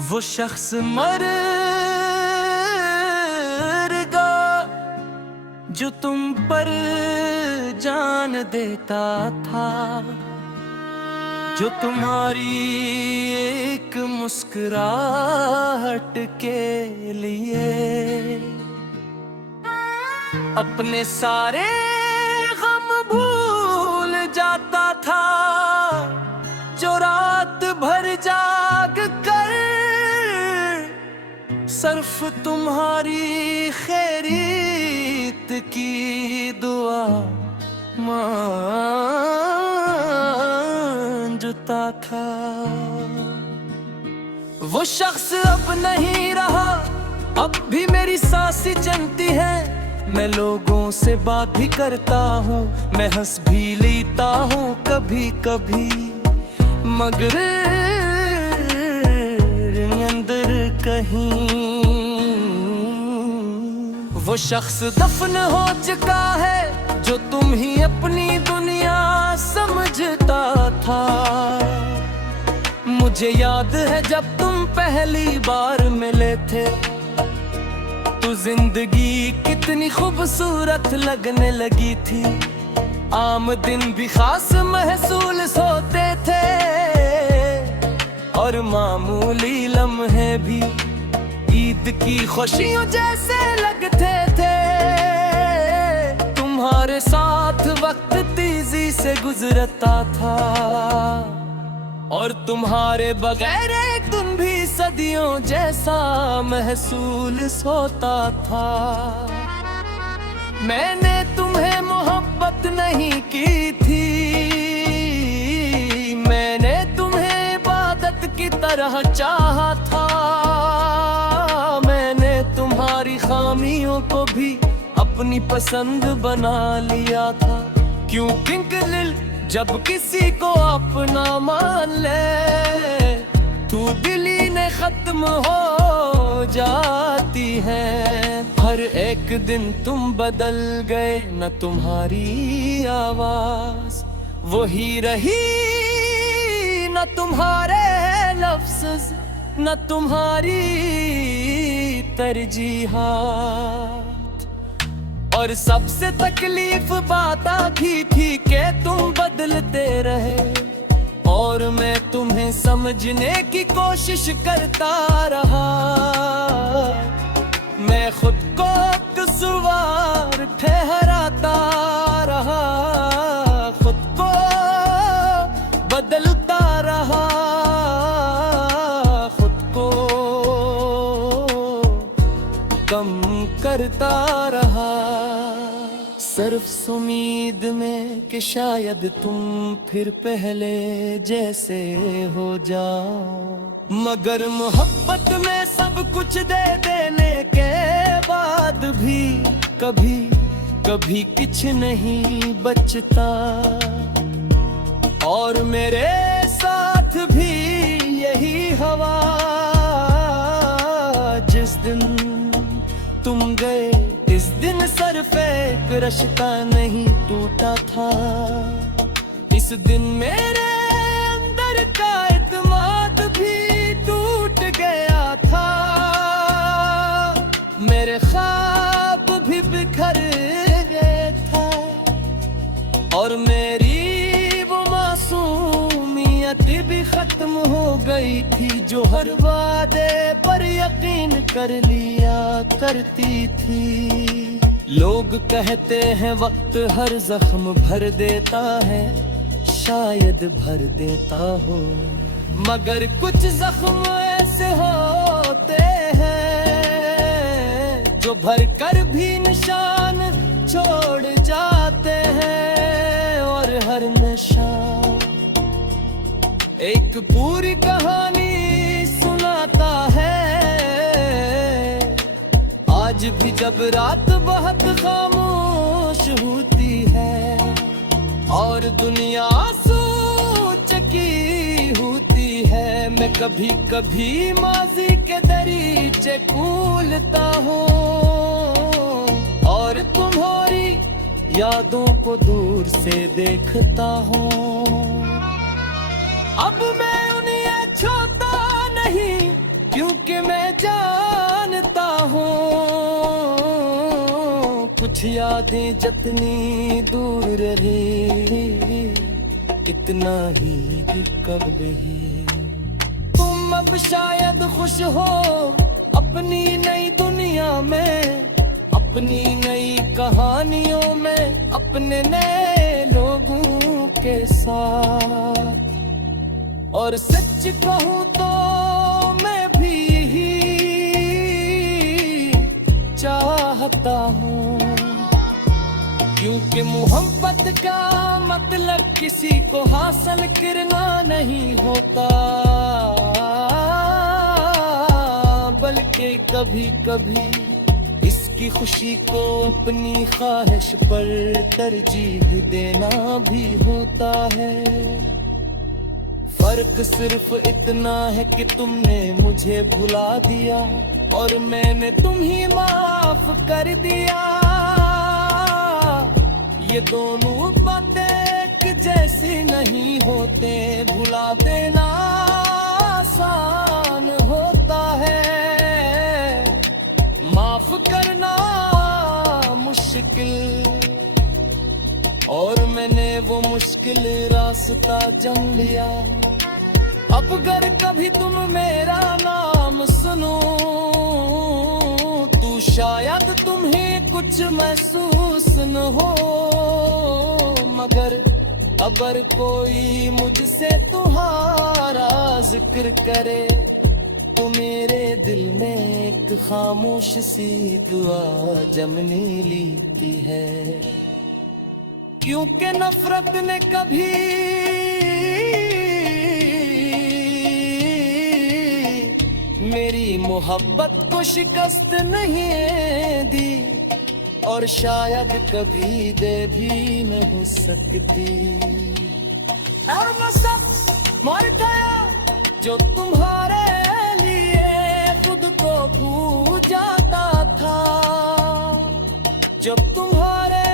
वो शख्स मरेगा जो तुम पर जान देता था, जो तुम्हारी एक मुस्कुराहट के लिए अपने सारे गम भूल जाता था, जो रात भर जाग कर सिर्फ तुम्हारी खैरियत की दुआ मांगता था। वो शख्स अब नहीं रहा, अब भी मेरी सांसें चलती है। मैं लोगों से बात भी करता हूँ, मैं हंस भी लेता हूँ कभी कभी, मगर अंदर कहीं वो शख्स दफन हो चुका है, जो तुम ही अपनी दुनिया समझता था। मुझे याद है जब तुम पहली बार मिले थे, तो जिंदगी कितनी खूबसूरत लगने लगी थी। आम दिन भी खास महसूस होते थे और मामूली लम्हे भी ईद की खुशियों जैसे लगते थे। तुम्हारे साथ वक्त तेजी से गुजरता था और तुम्हारे बगैर एक दिन भी सदियों जैसा महसूस होता था। मैंने तुम्हें मोहब्बत नहीं की थी, मैंने तुम्हें इबादत की तरह चाहा था। मैंने तुम्हारी खामियों को भी अपनी पसंद बना लिया था, क्योंकि जब किसी को अपना मान ले तू दिली ने खत्म हो जाती है। हर एक दिन तुम बदल गए, न तुम्हारी आवाज वही रही, न तुम्हारे लफ्ज़, न तुम्हारी तरजीहात। और सबसे तकलीफ बात थी कि तुम बदलते रहे, और मैं तुम्हें समझने की कोशिश करता रहा। मैं खुद को कसूरवार ठहराता रहा, खुद को बदलता रहा, खुद को कम करता रहा, सिर्फ उम्मीद में कि शायद तुम फिर पहले जैसे हो जाओ। मगर मोहब्बत में सब कुछ दे देने के बाद भी कभी कभी कुछ नहीं बचता। और मेरे साथ भी यही हवा, जिस दिन तुम गए इस दिन सिर्फ एक रिश्ता नहीं टूटा था। इस दिन मेरे अंदर का एतमाद भी टूट गया था, मेरे ख्वाब भी बिखर गए था, और मेरी वो मासूमियत भी खत्म हो गई थी, जो हर वादे पर यकीन कर लिया करती थी। लोग कहते हैं वक्त हर जख्म भर देता है, शायद भर देता हो, मगर कुछ जख्म ऐसे होते हैं जो भर कर भी निशान छोड़ जाते हैं। और हर निशान एक पूरी कहानी सुनाता है। आज भी जब रात बहुत खामोश होती है और दुनिया सोचकी होती है, मैं कभी कभी माजी के दरीचे खोलता हूँ और तुम्हारी यादों को दूर से देखता हूँ। अब मैं उन्हें छोड़ता नहीं कुछ यादें जितनी दूर रहे, इतना ही भी कब भी। तुम अब शायद खुश हो अपनी नई दुनिया में, अपनी नई कहानियों में, अपने नए लोगों के साथ। और सच कहूं तो मैं भी यही चाहता हूँ, क्योंकि मोहब्बत का मतलब किसी को हासिल करना नहीं होता, बल्कि कभी कभी इसकी खुशी को अपनी ख्वाहिश पर तरजीह देना भी होता है। फर्क सिर्फ इतना है कि तुमने मुझे भुला दिया और मैंने तुम्हें माफ कर दिया। ये दोनों बातें एक जैसी नहीं होते, भुला देना आसान होता है, माफ करना मुश्किल। और मैंने वो मुश्किल रास्ता चुन लिया। अब अगर कभी तुम मेरा नाम सुनो तो शायद तुम्हें कुछ महसूस न हो, मगर अगर कोई मुझसे तुम्हारा जिक्र करे तो मेरे दिल में एक खामोश सी दुआ जमने लगती है। क्योंकि नफरत ने कभी मेरी मोहब्बत को शिकस्त नहीं दी, और शायद कभी दे भी नहीं सकती। और मैं शख्स मर गया जो तुम्हारे लिए खुद को भूल जाता था, जब तुम्हारे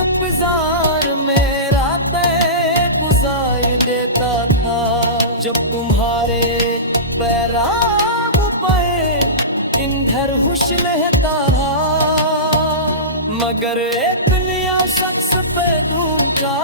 उपजार में रातें गुजार देता था, जब तुम्हारे पैराब पे इंधर हुश लेता था, मगर एक नया शख्स पे ढूंढा